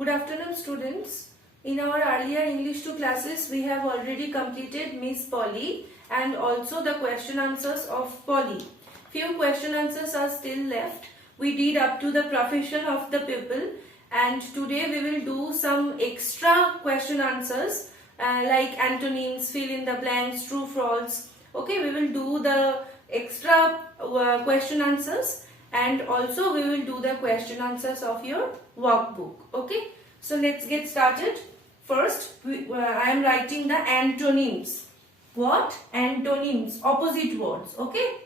Good afternoon, students. In our earlier English 2 classes, we have already completed Miss Polly and also the question answers of Polly. Few question answers are still left. We did up to the profession of the pupil, and today we will do some extra question answers like antonyms, fill in the blanks, true, false. Okay, we will do the extra question answers, and also we will do the question answers of your workbook. Okay, so let's get started. First, I am writing the antonyms. What? Antonyms, opposite words. Okay,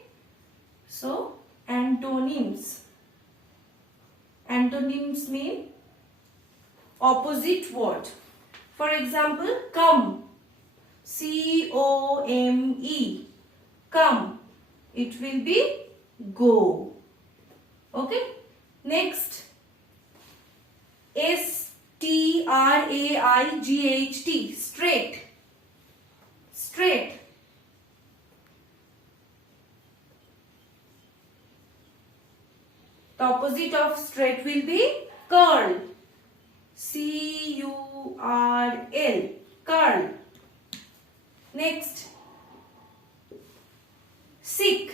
so antonyms. Antonyms mean opposite word. For example, come, C-O-M-E, come, it will be go. Okay, next, S-T-R-A-I-G-H-T, straight, straight. The opposite of straight will be curl, C-U-R-L, curl. Next, sick.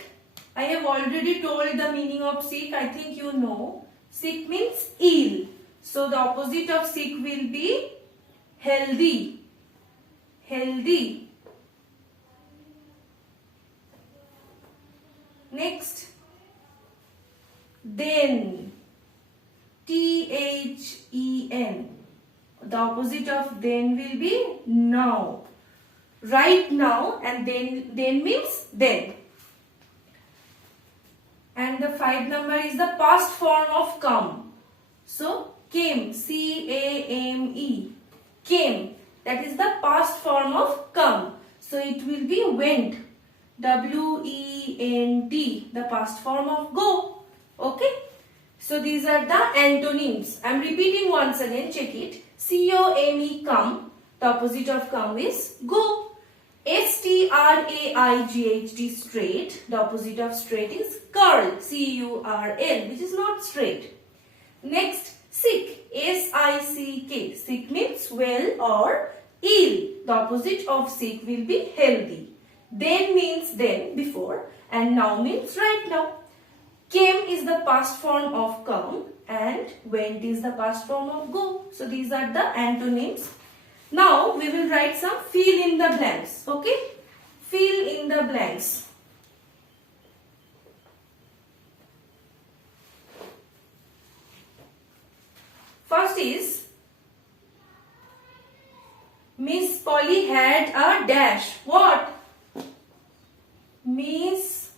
I have already told the meaning of sick. I think you know. Sick means ill. So the opposite of sick will be healthy. Healthy. Next, then, T-H-E-N. The opposite of then will be now. Right now, and then means then. And the 5 number is the past form of come. So, came, C-A-M-E, came. That is the past form of come. So, it will be went, W-E-N-T, the past form of go. Okay. So, these are the antonyms. I am repeating once again, check it. C-O-M-E, come. The opposite of come is go. S-T-R-A-I-G-H-T, straight. The opposite of straight is curl, C-U-R-L, which is not straight. Next, sick, S-I-C-K. Sick means well or ill. The opposite of sick will be healthy. Then means then, before, and now means right now. Came is the past form of come, and went is the past form of go. So these are the antonyms. Now we will write some fill in the blanks. Okay, fill in the blanks. First is, Miss Polly had a dash. What? Miss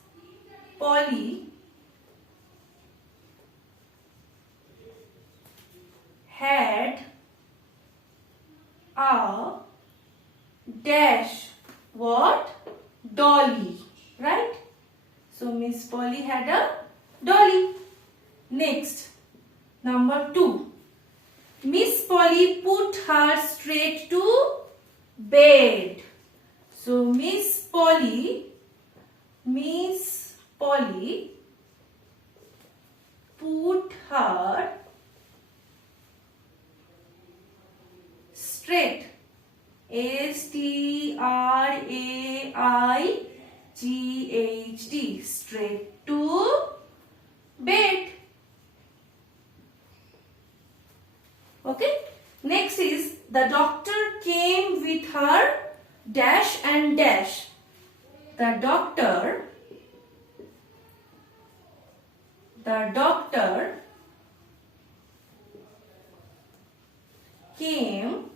Polly had a dash. What? Dolly. Right? So, Miss Polly had a dolly. Next, number 2. Miss Polly put her straight to bed. So, Miss Polly put her straight, S-T-R-A-I-G-H-T, straight to bed. Okay. Next is, the doctor came with her dash and dash. The doctor came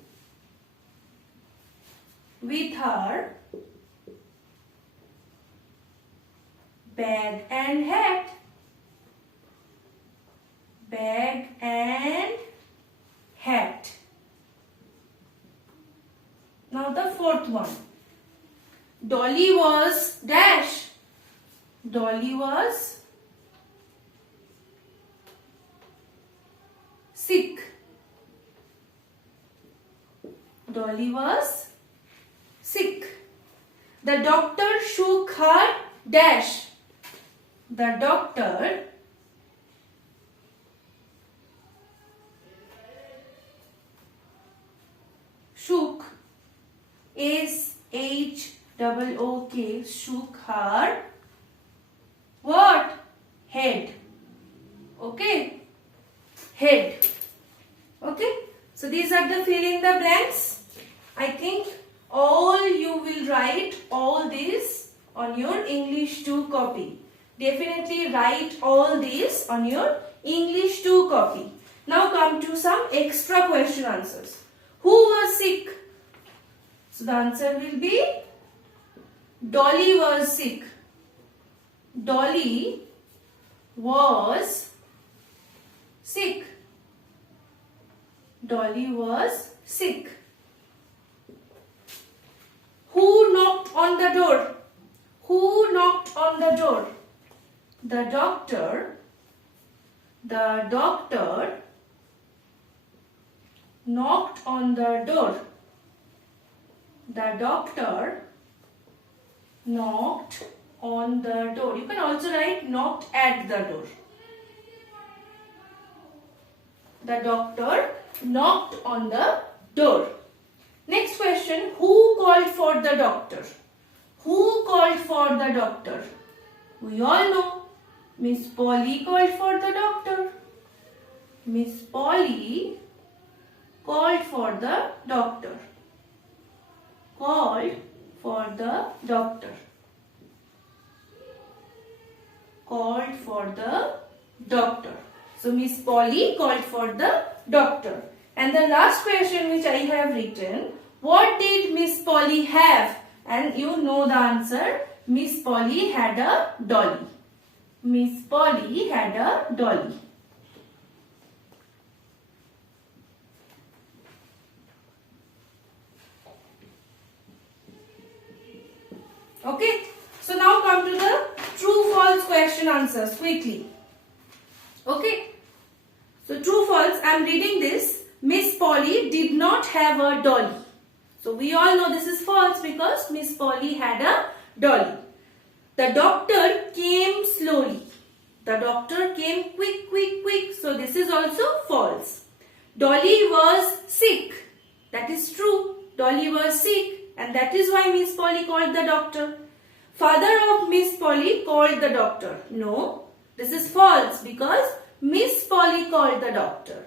with her bag and hat. Bag and hat. Now the 4th one. Dolly was dash. Dolly was sick. Dolly was sick. The doctor shook her dash. The doctor S-H-O-O-K, shook her what? Head. Okay, head. Okay, so these are the fill in the blanks. I think all you will write all these on your English 2 copy. Definitely write all these on your English 2 copy. Now come to some extra question answers. Who was sick? So the answer will be Dolly was sick. Dolly was sick. Dolly was sick. Who knocked on the door? Who knocked on the door? The doctor. The doctor knocked on the door. The doctor knocked on the door. You can also write knocked at the door. The doctor knocked on the door. Next question, who called for the doctor? Who called for the doctor? We all know Miss Polly called for the doctor. Miss Polly called for the doctor. Called for the doctor. Called for the doctor. So Miss Polly called for the doctor. And the last question which I have written, what did Miss Polly have? And you know the answer. Miss Polly had a dolly. Miss Polly had a dolly. Okay. So now come to the true false question answers quickly. Okay. So true false, I am reading this. Miss Polly did not have a dolly. So we all know this is false because Miss Polly had a dolly. The doctor came slowly. The doctor came quick, quick, quick. So this is also false. Dolly was sick. That is true. Dolly was sick and that is why Miss Polly called the doctor. Father of Miss Polly called the doctor. No, this is false because Miss Polly called the doctor.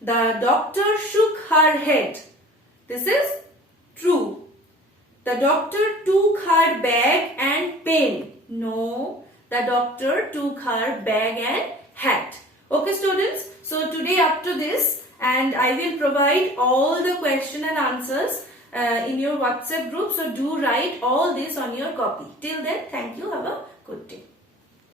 The doctor shook her head. This is true. The doctor took her bag and pen. No, the doctor took her bag and hat. Okay students, so today up to this, and I will provide all the question and answers in your WhatsApp group. So do write all this on your copy. Till then, thank you. Have a good day.